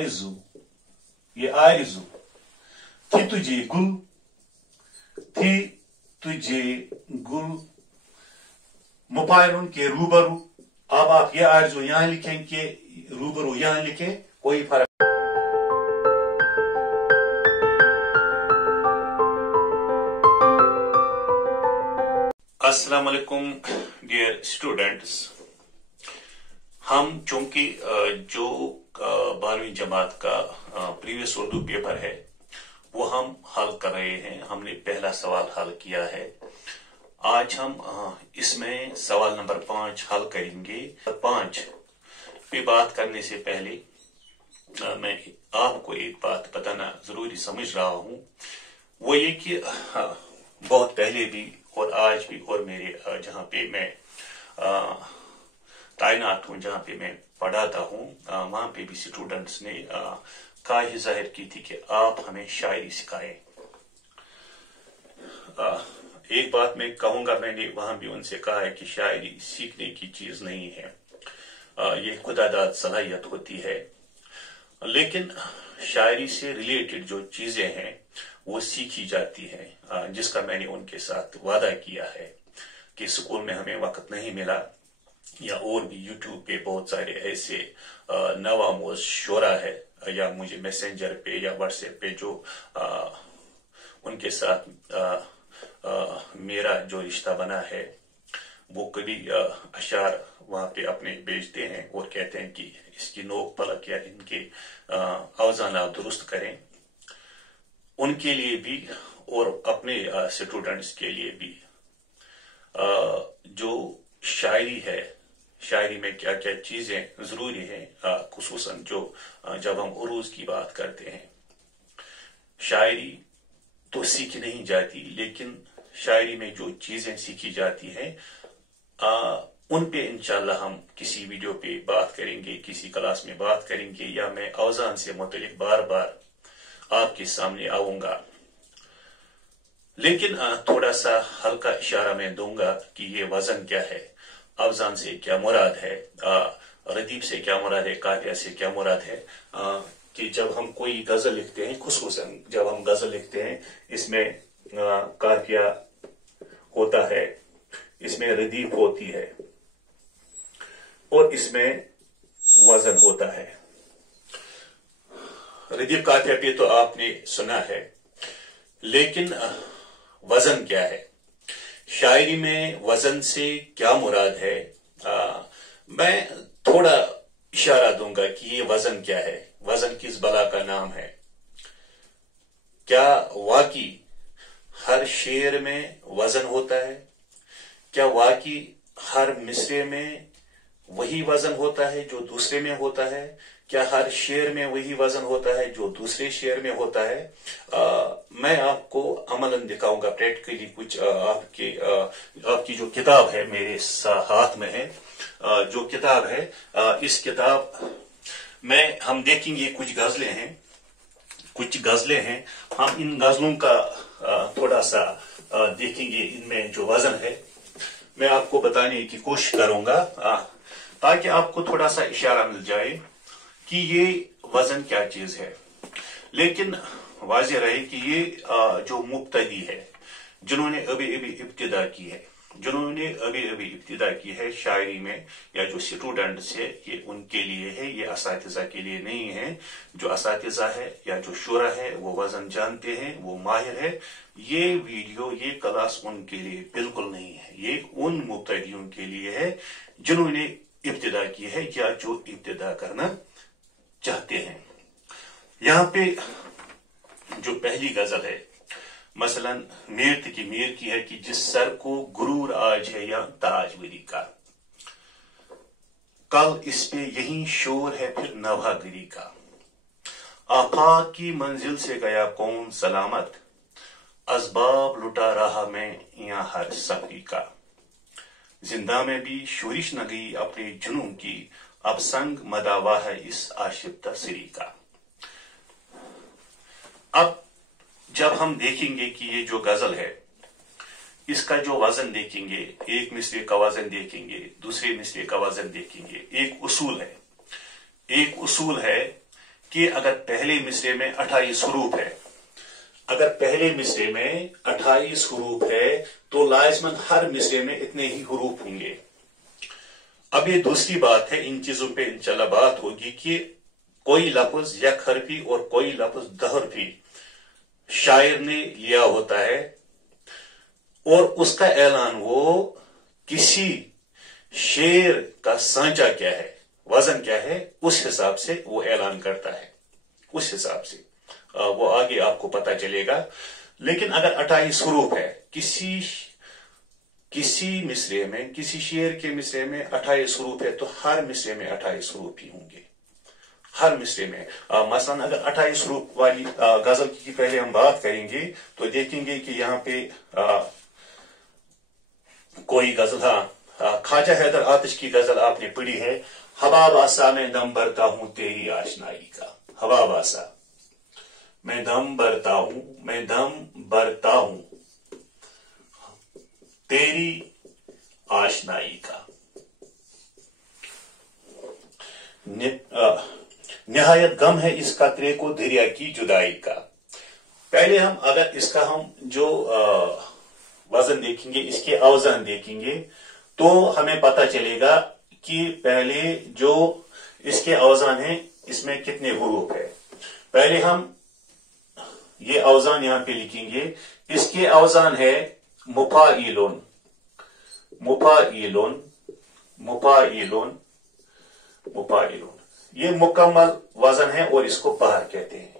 आरज़ू, ये आरज़ू थी तुझे गुल मुपायरुन के रूबरू। अब आप ये आरज़ू यहां लिखें कि रूबरू यहां लिखें, कोई फर्क। अस्सलाम वालेकुम डियर स्टूडेंट्स, हम चूंकि जो 12वीं जमात का प्रीवियस उर्दू पेपर है वो हम हल कर रहे हैं। हमने पहला सवाल हल किया है। आज हम इसमें सवाल नंबर 5 हल करेंगे। 5 पे बात करने से पहले मैं आपको एक बात बताना जरूरी समझ रहा हूं, वो ये कि बहुत पहले भी और आज भी और मेरे जहां पे मैं तैनात हूं, जहां पे मैं पढ़ाता हूं, वहां पे भी स्टूडेंट्स ने ख्वाहिश जाहिर की थी कि आप हमें शायरी सिखाएं। एक बात मैं कहूंगा, मैंने वहां भी उनसे कहा है कि शायरी सीखने की चीज नहीं है, ये खुदादाद सलाहियत होती है। लेकिन शायरी से रिलेटेड जो चीजें हैं वो सीखी जाती हैं, जिसका मैंने उनके साथ वादा किया है कि स्कूल में हमें वक्त नहीं मिला, या और भी यूट्यूब पे बहुत सारे ऐसे नवामोज शोरा है, या मुझे मैसेंजर पे या व्हाट्सएप पे जो उनके साथ मेरा जो रिश्ता बना है, वो कभी अशार वहां पे अपने भेजते हैं और कहते हैं कि इसकी नोक पलक या इनके अवजाना दुरुस्त करें। उनके लिए भी और अपने स्टूडेंट्स के लिए भी जो शायरी है, शायरी में क्या क्या चीजें जरूरी हैं, खुसूसन जो जब हम उरूज की बात करते हैं, शायरी तो सीखी नहीं जाती, लेकिन शायरी में जो चीजें सीखी जाती हैं उन पे इंशाल्लाह हम किसी वीडियो पे बात करेंगे, किसी क्लास में बात करेंगे, या मैं औजान से मुतल्लिक बार बार आपके सामने आऊंगा। लेकिन थोड़ा सा हल्का इशारा मैं दूंगा कि ये वजन क्या है, अवजान से क्या मुराद है, रदीफ से क्या मुराद है, काफिया से क्या मुराद है। कि जब हम कोई गजल लिखते हैं, खुसूसन जब हम गजल लिखते हैं, इसमें काफिया होता है, इसमें रदीफ होती है और इसमें वजन होता है। रदीफ काफिया पे तो आपने सुना है, लेकिन वजन क्या है, शायरी में वजन से क्या मुराद है, मैं थोड़ा इशारा दूंगा कि ये वजन क्या है, वजन किस बला का नाम है। क्या वाकई हर शेर में वजन होता है? क्या वाकई हर मिसरे में वही वजन होता है जो दूसरे में होता है? क्या हर शेर में वही वजन होता है जो दूसरे शेर में होता है? मैं आपको अमलन दिखाऊंगा, प्रैक्टिकली कुछ आपकी जो किताब है मेरे हाथ में है, जो किताब है, इस किताब में हम देखेंगे कुछ गजलें हैं, हम इन गजलों का थोड़ा सा देखेंगे, इनमें जो वजन है मैं आपको बताने की कोशिश करूंगा, ताकि आपको थोड़ा सा इशारा मिल जाए कि ये वजन क्या चीज है। लेकिन वाज़ेह रहे कि ये जो मुब्तदी है, जिन्होंने अभी अभी इब्तिदा की है शायरी में, या जो स्टूडेंट्स है, ये उनके लिए है, ये असातिज़ा के लिए नहीं है। जो असातिज़ा है या जो शुरा है वो वजन जानते हैं, वो माहिर है। ये वीडियो, ये क्लास उनके लिए बिल्कुल नहीं है, ये उन मुब्तदियों के लिए है जिन्होंने इब्तिदा की है या जो इब्तिदा करना चाहते हैं। यहाँ पे जो पहली गजल है, मसलन मीर की है कि जिस सर को गुरूर आज है या ताजवरी का, कल इस पे यही शोर है फिर नवागरी का। आका की मंजिल से गया कौन सलामत, असबाब लुटा रहा मैं यहाँ हर सफरी का। जिंदा में भी शोरिश न गई अपने जुनून की, अब संग मदावा है इस आशिफ्ता सिरी का। अब जब हम देखेंगे कि ये जो गजल है, इसका जो वजन देखेंगे, एक मिसरे का वजन देखेंगे, दूसरे मिसरे का वजन देखेंगे, एक उसूल है کہ اگر پہلے مصرے میں 28 حروف ہے، اگر پہلے مصرے میں 28 حروف ہے تو لازماً ہر مصرے میں اتنے ہی حروف ہوں گے۔ اب یہ دوسری بات ہے، ان چیزوں پہ انشاءاللہ بات ہوگی کہ کوئی لفظ یک حرفی اور کوئی لفظ دو حرفی شاعر نے لیا ہوتا ہے اور اس کا اعلان وہ کسی شعر کا سانچہ کیا ہے، وزن کیا ہے، اس حساب سے وہ اعلان کرتا ہے، اس حساب سے وہ آگے آپ کو پتہ چلے گا۔ لیکن اگر 28 حروف ہے کسی مصرے میں، کسی شعر کے مصرے میں 28 حروف ہے تو ہر مصرے میں 28 حروف ہی ہوں گے، ہر مصرے میں۔ مثلا اگر 28 حروف والی غزل کی پہلے ہم بات کریں گے تو دیکھیں گے کہ یہاں پہ کوئی غزل، خواجہ حیدر آتش کی غزل آپ نے پڑھی ہے، حباب آسا میں دم بھرتا ہوں تیری آشنائی کا، حباب آسا میں دم بھرتا ہوں، میں دم بھرتا ہوں تیری آشنائی کا۔ نہایت غم ہے اس قطرے کو دریا کی جدائی کا۔ پہلے اگر اس کا ہم جو وزن دیکھیں گے، اس کے اوزان دیکھیں گے تو ہمیں پتہ چلے گا کہ پہلے جو اس کے اوزان ہیں اس میں کتنے حروف ہے۔ پہلے ہم یہ اوزان یہاں پہ لکھیں گے، اس کے اوزان ہے مفاعیلون، مفاعیلون، مفاعیلون، مفاعیلون، یہ مکمل وزن ہے اور اس کو پہر کہتے ہیں۔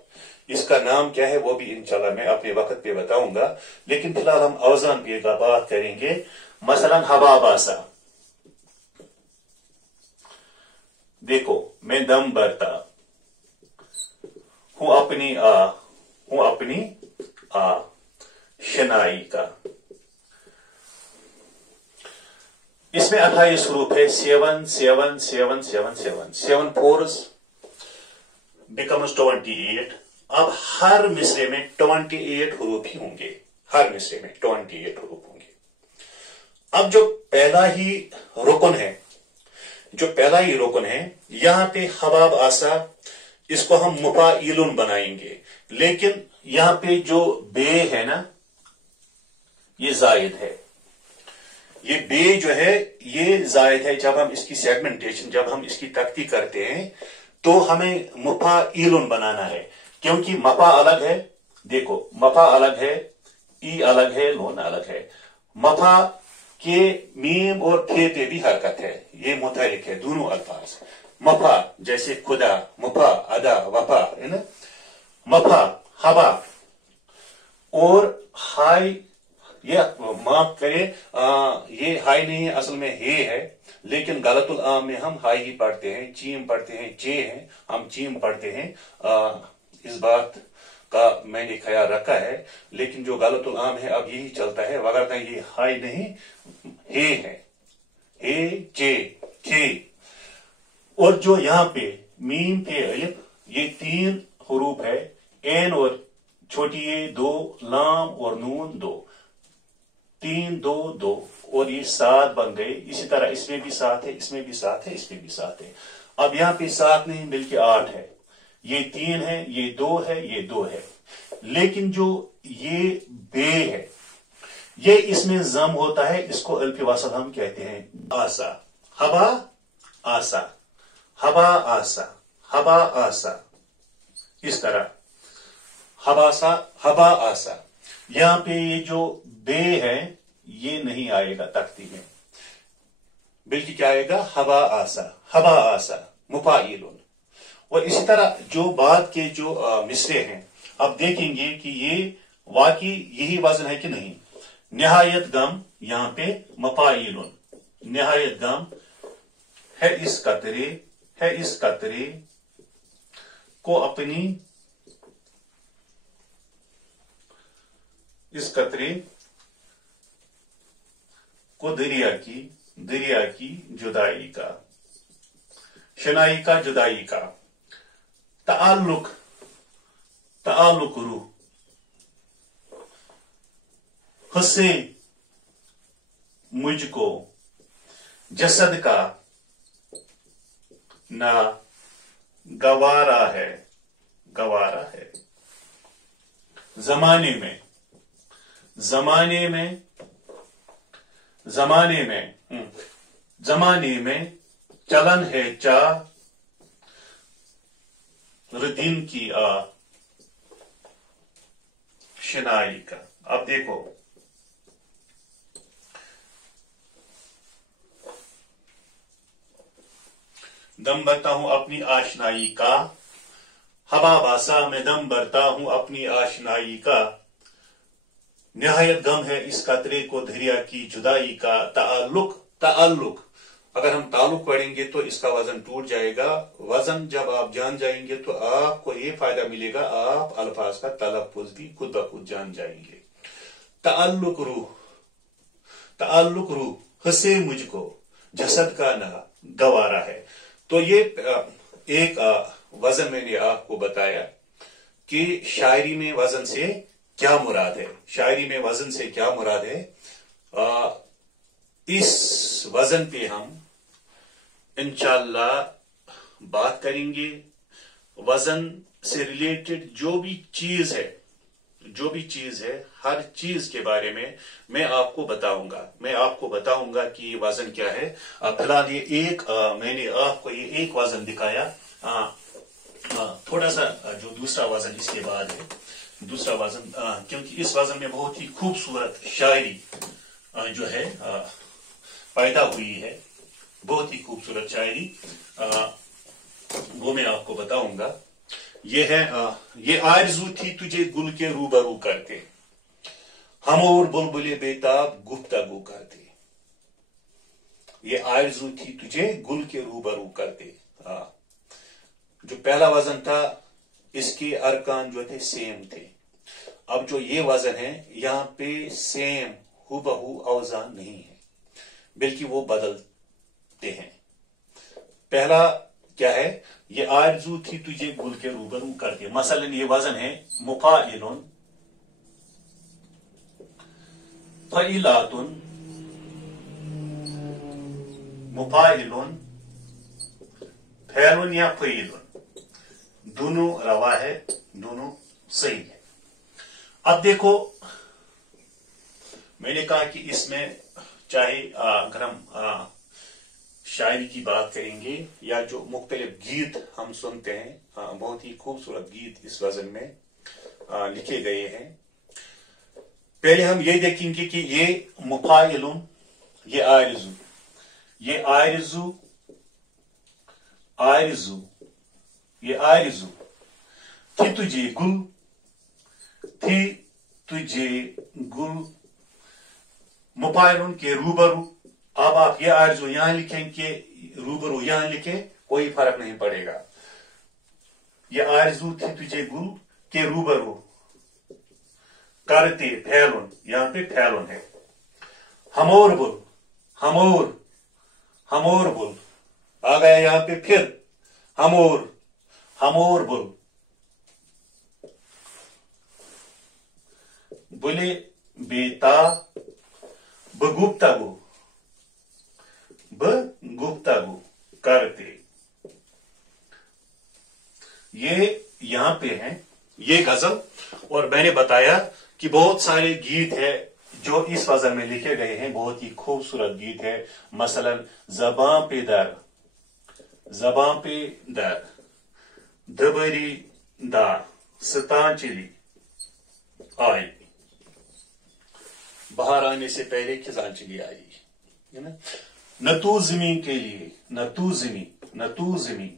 اس کا نام کیا ہے وہ بھی انشاءاللہ میں اپنے وقت پہ بتاؤں گا، لیکن فی الحال ہم اوزان پہ بات کریں گے۔ مثلا حباب آسا، دیکھو میں دم بھرتا ہوں اپنی شنائی کا، اس میں 28 حروف ہے، 7 7 7 7 7 7 4 becomes 28۔ اب ہر مصرے میں 28 حروف ہی ہوں گے، ہر مصرے میں 28 حروف ہوں گے۔ اب جو پہلا ہی رکن ہے یہاں پہ حباب آسا، اس کو ہم مفاعیلون بنائیں گے، لیکن یہاں پہ جو بے ہے نا یہ زائد ہے، یہ بے جو ہے یہ زائد ہے۔ جب ہم اس کی سیگمنٹیشن، جب ہم اس کی تختی کرتے ہیں تو ہمیں مفاعیلون بنانا ہے، کیونکہ مفا الگ ہے، دیکھو مفا الگ ہے، ای الگ ہے، لون الگ ہے۔ مفا کے میم اور تھے پہ بھی حرکت ہے، یہ متحرک ہے دونوں الفاظ۔ مفا جیسے خدا، مفا ادا، وفا ہے نا، مفا حبا اور ہائی، یہ معاف کرے یہ ہائی نہیں ہے، اصل میں ہے، لیکن غلط العام میں ہم ہائی ہی پڑھتے ہیں، چیم پڑھتے ہیں، چے ہیں، ہم چیم پڑھتے ہیں۔ اس بات کا میں نے خیال رکھا ہے، لیکن جو غلط العام ہے اب یہی چلتا ہے، وغیرہ یہ ہائی نہیں ہے، چے۔ اور جو یہاں پہ میم پہ الف، یہ 3 حروف ہے، این اور چھوٹی اے 2، لام اور نون 2، 3 2 2 اور یہ 7 بن گئے۔ اسی طرح اس میں بھی 7 ہے، اس میں بھی 7 ہے، اس میں بھی 7 ہے۔ اب یہاں پہ 7 نہیں بلکہ 8 ہے، یہ 3 ہے، یہ 2 ہے، یہ 2 ہے۔ لیکن جو یہ بے ہے یہ اس میں ضم ہوتا ہے، اس کو الف وصل ہم کہتے ہیں آسا، حبا آسا، حبا آسا، حبا آسا، اس طرح حبا آسا۔ یہاں پہ یہ جو بے ہے یہ نہیں آئے گا تختی میں، بلکہ کیا آئے گا، حبا آسا، حبا آسا، مفاعیلون۔ اور اسی طرح جو بعد کے جو مصرے ہیں اب دیکھیں گے کہ یہ واقعی یہی وزن ہے کہ نہیں۔ نہایت غم، یہاں پہ مفاعیلون، نہایت غم ہے اس قطرے کو اپنی، اس قطرے کو دریا کی جدائی کا، شنائی کا، جدائی کا۔ تعلق روح، حسیں مجھ کو جسد کا نہ گوارا ہے، गवारा है। जमाने में, जमाने में, जमाने में, जमाने में चलन है चाह, दिन की आ शिनाई का। अब देखो, दम भरता हूं अपनी आशनाई का, हवा बासा में दम भरता हूं अपनी आशनाई का, निहायत गम है इस कतरे को दरिया की जुदाई का। ताल्लुक, ताल्लुक, अगर हम ताल्लुक पढ़ेंगे तो इसका वजन टूट जाएगा। वजन जब आप जान जाएंगे तो आपको ये फायदा मिलेगा, आप अल्फाज का तलफ्फुज भी खुद ब खुद जान जाएंगे। ताल्लुक रूह, ताल्लुक रूह हंसे मुझको जसद का ना गवारा है। तो ये एक वजन मैंने आपको बताया कि शायरी में वजन से क्या मुराद है। शायरी में वजन से क्या मुराद है, इस वजन पे हम इंशाअल्लाह बात करेंगे। वजन से रिलेटेड जो भी चीज है, जो भी चीज है, हर चीज के बारे में मैं आपको बताऊंगा। मैं आपको बताऊंगा कि ये वजन क्या है। फिलहाल ये एक मैंने आपको ये एक वजन दिखाया। थोड़ा सा जो दूसरा वजन इसके बाद है, दूसरा वजन, क्योंकि इस वजन में बहुत ही खूबसूरत शायरी जो है पैदा हुई है, बहुत ही खूबसूरत शायरी, वो मैं आपको बताऊंगा। ये है, ये आरज़ू थी तुझे गुल के रूबरू करते, हम और बुलबुले बेताब गुफ्तगू करते। ये आरज़ू थी तुझे गुल के रूबरू करते। जो पहला वजन था, इसके अरकान जो थे सेम थे। अब जो ये वजन है, यहां पे सेम हुबहू औजान नहीं है, बल्कि वो बदलते हैं। पहला क्या है, ये आरज़ू थी तुझे गुल के रूबरू करते। मसलन ये वजन है मुकाइलुन, फ़ईलातुन, मुकाइलुन, फैलुन या फ़ईलुन, दोनों रवा है, दोनों सही है। अब देखो, मैंने कहा कि इसमें चाहे अगर हम शायरी की बात करेंगे या जो मुख्तलिफ गीत हम सुनते हैं, बहुत ही खूबसूरत गीत इस वजन में लिखे गए हैं। पहले हम ये देखेंगे कि ये मुकाइलुन, ये आरज़ू, ये आरज़ू, आरज़ू, ये आरज़ू थी तुझे गुल, थी तुझे गुल, मुकाइलुन के रूबरू। अब आप ये आरज़ू यहां लिखें कि रूबरू यहां लिखें, कोई फर्क नहीं पड़ेगा। ये आरज़ू थी तुझे गुल के रूबरू करते, फैलुन, यहां पे फैलुन है। हमोर बुल, हमोर, हमोर बुल आ गया यहां पे फिर हमोर, हमोर बुल, बुले बेता बगुप्तगु, बगुप्तगु करते। ये यहां पे है ये गजल, और मैंने बताया कि बहुत सारे गीत है जो इस वजन में लिखे गए हैं, बहुत ही खूबसूरत गीत है। मसलन ज़बां पे दर, ज़बां पे दर, दबरी दार, सतांचली आई, बाहर आने से पहले खिजांचली आई, है ना। न तू ज़मीं के लिए, न तू ज़मीं, न तू ज़मीं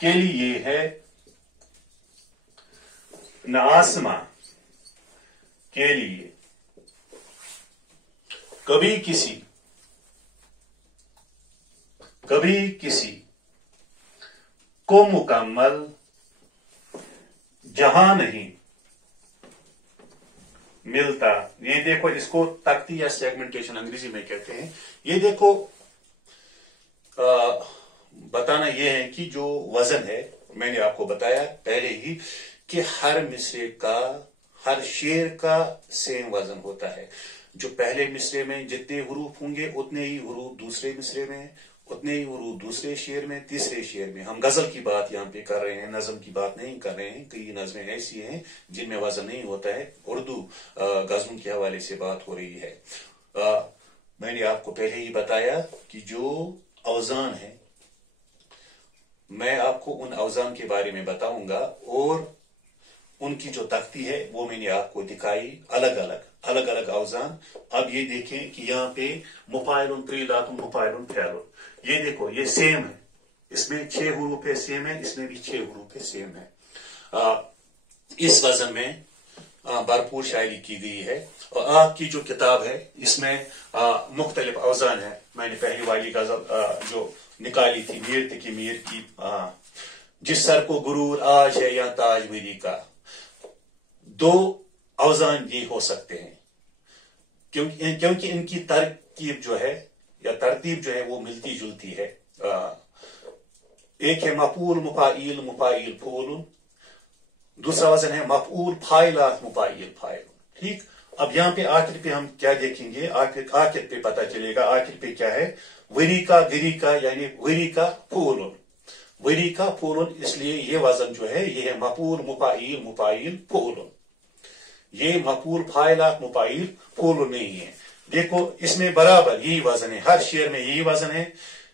के लिए है, न आसमां के लिए, कभी किसी, कभी किसी को मुकम्मल जहां नहीं मिलता। ये देखो, इसको तख्ती या सेगमेंटेशन अंग्रेजी में कहते हैं। ये देखो, बताना यह है कि जो वजन है, मैंने आपको बताया पहले ही कि हर मिसरे का, हर शेर का सेम वजन होता है। जो पहले मिसरे में जितने हुरूफ होंगे उतने ही हुरूफ दूसरे मिसरे में, उतने ही उर्दू दूसरे शेर में, तीसरे शेर में। हम गजल की बात यहाँ पे कर रहे हैं, नज्म की बात नहीं कर रहे हैं। कई नज़में ऐसी हैं जिनमें वजन नहीं होता है। उर्दू गजलों के हवाले से बात हो रही है। मैंने आपको पहले ही बताया कि जो औजान है, मैं आपको उन औजान के बारे में बताऊंगा और उनकी जो तख्ती है वो मैंने आपको दिखाई, अलग अलग औजान। अब ये देखें कि यहाँ पे मुफाइलुन, क़ीलातुन, मुफाइलुन, फ़अलुन, ये देखो ये सेम है। इसमें 6 हुरूफ है सेम है, इसमें भी 6 हुरूफ है सेम है। इस वजन में भरपूर शायरी की गई है। और आपकी जो किताब है इसमें मुख्तलिफ औजान है। मैंने पहली वाली गजल जो निकाली थी, मीर की मीर की, जिस सर को गुरूर आज है या ताज मेरी का, 2 औजान ये हो सकते हैं क्योंकि इनकी तरकीब जो है या तरतीब जो है वो मिलती जुलती है। एक है मफूल मुफाइल, मुफाइल फूल, दूसरा वजन है मफूल फाइलात, मुफाइल फाइल। ठीक, अब यहाँ पे आखिर पे हम क्या देखेंगे, आखिर पे पता चलेगा। आखिर पे क्या है, वरी का गिरी का, यानी वरी का फूल, वरी का फूल। इसलिए ये वजन जो है ये है मफूल मुफाइल, मुफाइल फूल। ये मफूल फाइलात, मुफाइल फूल नहीं है। देखो इसमें बराबर यही वजन है, हर शेर में यही वजन है।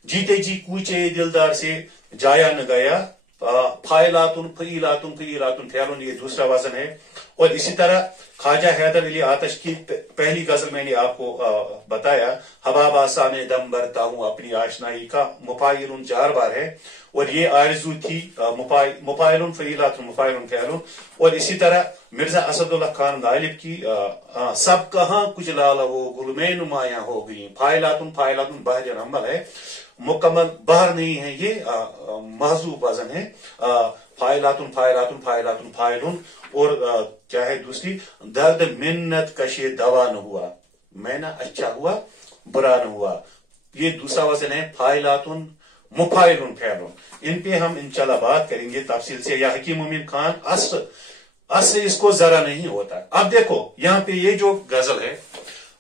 जीते जी कूचे दिलदार से जाया न गया, फाइलातुन, फ़ईलातुन, फ़ईलातुन, फ़अलुन, ये दूसरा वजन है। और इसी तरह ख्वाजा हैदर अली आतश की पहली गजल मैंने आपको बताया, हबाब आसा में दम भरता हूं अपनी आशनाई का, मुफाइलुन 4 बार है। और ये आरजू थी मुफाइलुन, फ़ईलातुन, मुफाइलुन, फ़अलुन। और इसी तरह मिर्जा असदुल्लाह खान गालिब की सब कहां कुछ लाल वो गुल में नुमाया हो गई, फाइलातुन, फाइलातुन बहर रंबल है, मुकम्मल बहर नहीं है, ये महजूब वजन है। फाइलातुन, फाइलातुन, फाइलातुन, फाइलुन। और क्या है दूसरी, दर्द मिन्नत कशे दवा न हुआ, मैं ना अच्छा हुआ बुरा न हुआ, ये दूसरा वजन है। फाइलातुन, मुफाइलुन, फ़अलुन। इन पे हम इंशाल्लाह बात करेंगे तफसील से। या हकीम मोमिन खान असर इसको जरा नहीं होता। अब देखो यहाँ पे ये जो गजल है,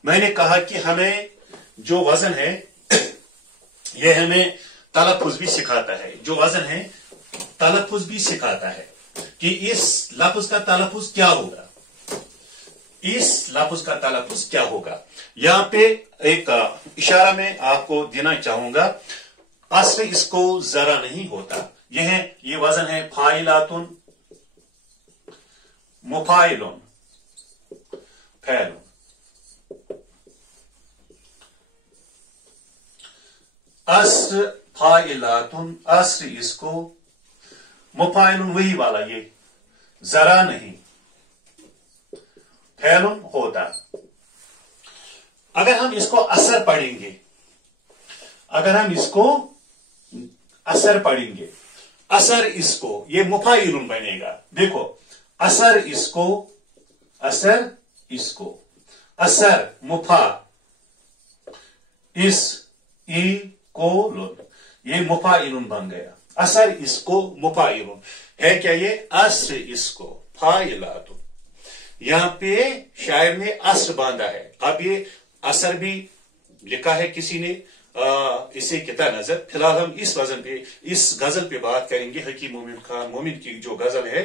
मैंने कहा कि हमें जो वजन है ये हमें तलफ़ुज़ भी सिखाता है। जो वजन है तलफ़ुज़ भी सिखाता है कि इस लफ्ज का तलफ़ुज़ क्या होगा, इस लफ्ज का तलफ़ुज़ क्या होगा। यहाँ पे एक इशारा में आपको देना चाहूंगा, असर इसको जरा नहीं होता। ये वजन है फाइलातुन, मुफाइलुन, फ़अलुन। अस्र फाइलातुन, अस्र इसको, मुफाइलुन वही वाला, ये जरा नहीं, फ़अलुन होता। अगर हम इसको असर पढ़ेंगे, अगर हम इसको असर पढ़ेंगे, असर इसको, ये मुफाइलुन बनेगा। देखो असर इसको, असर इसको, असर मुफा इस ई को लुन, ये मुफाइलुन बन गया। असर इसको, मुफाइलुन है क्या, ये असर इसको, फाइलातुन। यहां पे शायर ने असर बांधा है। अब ये असर भी लिखा है किसी ने, इसे कितना नजर। फिलहाल हम इस वजन पे, इस गजल पे बात करेंगे। हकीम मोमिन खान मोमिन की जो गजल है,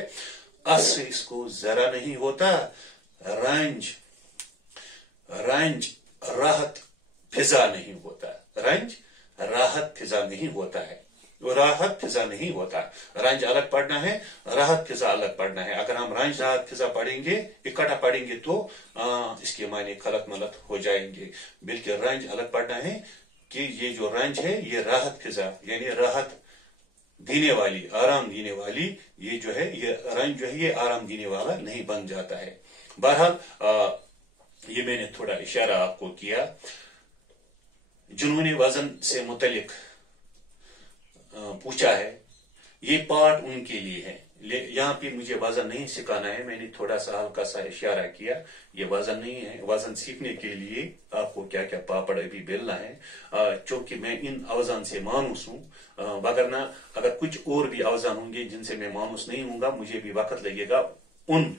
असर इसको जरा नहीं होता, रंज रंज राहत फिजा नहीं होता, रंज राहत फिजा नहीं होता है, राहत फिजा नहीं होता। रंज अलग पढ़ना है, राहत फिजा अलग पढ़ना है। अगर हम रंज राहत फिजा पढ़ेंगे, इकट्ठा पढ़ेंगे तो इसके मायने खलत मलत हो जाएंगे। बल्कि रंज अलग पढ़ना है कि ये जो रंज है ये राहत फिजा, यानी राहत देने वाली, आराम देने वाली, ये जो है ये रंज जो है ये आराम देने वाला नहीं बन जाता है। बहरहाल ये मैंने थोड़ा इशारा आपको किया। जिन्होंने वजन से मुतलिक पूछा है, ये पार्ट उनके लिए है। यहाँ पे मुझे वजन नहीं सिखाना है, मैंने थोड़ा सा हल्का सा इशारा किया। ये वजन नहीं है, वजन सीखने के लिए आपको क्या क्या पापड़ अभी बेलना है। चूंकि मैं इन अवजान से मानूस हूँ, वगरना अगर कुछ और भी अवजान होंगे जिनसे मैं मानूस नहीं हूंगा, मुझे भी वक्त लगेगा उन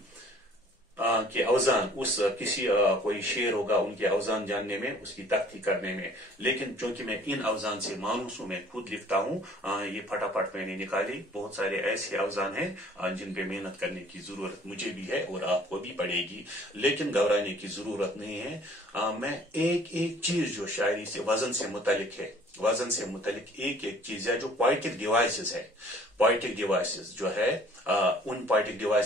के औजान, उस किसी कोई शेर होगा उनके औजान जानने में, उसकी तख्ती करने में। लेकिन चूंकि मैं इन औजान से मानूस हूं, मैं खुद लिखता हूं, ये फटाफट मैंने निकाली। बहुत सारे ऐसे औजान हैं जिन पे मेहनत करने की जरूरत मुझे भी है और आपको भी पड़ेगी, लेकिन घबराने की जरूरत नहीं है। मैं एक एक चीज जो शायरी से वजन से मुतालिक है, वजन से मुतालिक एक एक चीज है, जो पोइटिक डिवाइसेस है, पोइटिक डिवाइसेस जो है, उन पोइटिक डिवाइस